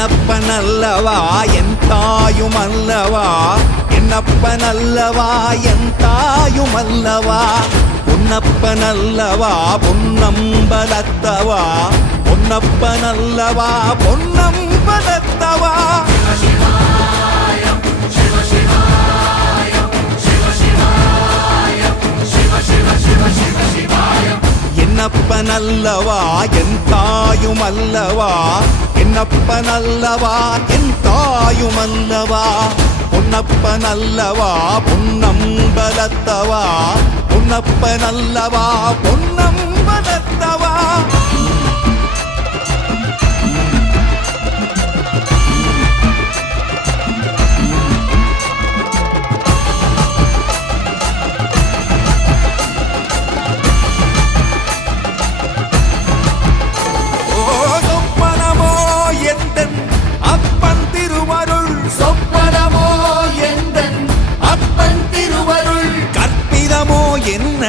என்னப்பனல்லவா என் தாயுமல்லவா, என்னப்பனல்லவா என் தாயுமல்லவா, பொன்னப்பனல்லவா பொன்னம்பலத்தவா, பொன்னப்பனல்லவா பொன்னம்பலத்தவா. என்னப்பனல்லவா என் தாயுமல்லவா, என்னப்பனல்லவா என் தாயுமல்லவா, பொன்னப்பனல்லவா பொன்னம்பலத்தவா, பொன்னப்பனல்லவா பொன்னம்பலத்தவா. என்ன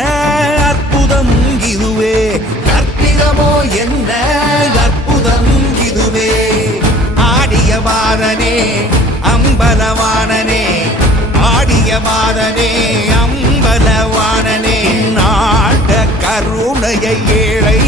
அற்புதம் இதுவே, கற்பிதமோ என்ன அற்புதம் இதுவே. ஆடிய மாதனே அம்பலவாணனே, ஆடிய மாதனே அம்பலவாணனே, நாட கருணையை ஏழை